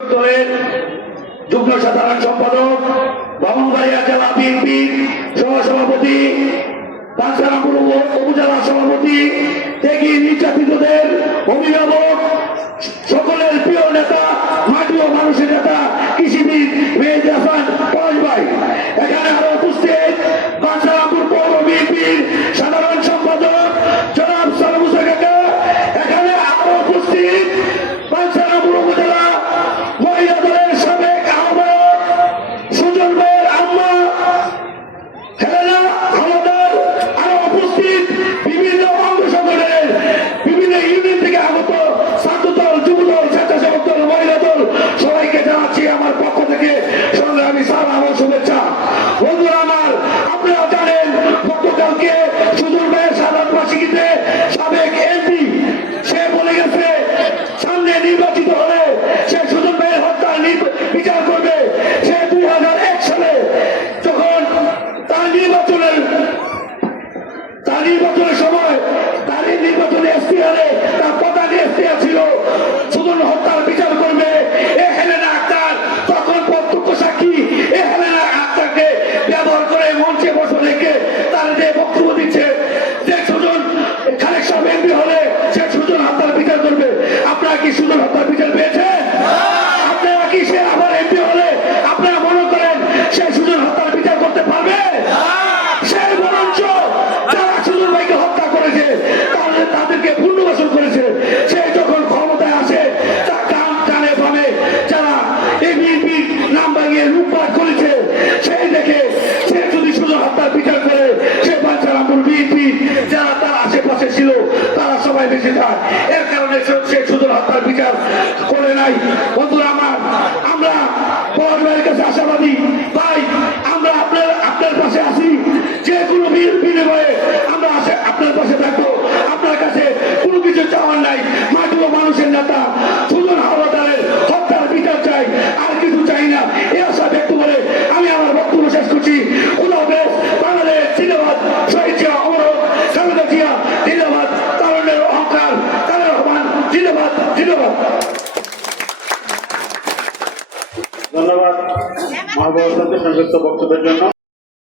দলের যুগ্ম সাধারণ সম্পাদক বামনবাড়িয়া জেলা বিএনপি সহসভাপতি পাঁচরামপুর উপজেলা সভাপতি থেকে নির্যাতিতদের অভিভাবক নির্বাচনের সময় তারই নির্বাচনী এসটি আনে তার প্রধান এসটি ছিল। হত্যার বিচার করে নাই। বন্ধুরা আমার, আমরা পরের কাছে আশাবাদী। তাই আমরা আপনার আপনার পাশে আসি যে কোনো বীর বিনিময়ে আমরা আপনার পাশে থাকব। আপনার কাছে কোনো কিছু চাওয়ার নাই। মাটি মানুষের নেতা সুজন হাওয়া ধন্যবাদ। ধন্যবাদ। মহাভারতের সংযুক্ত বক্তব্যের জন্য।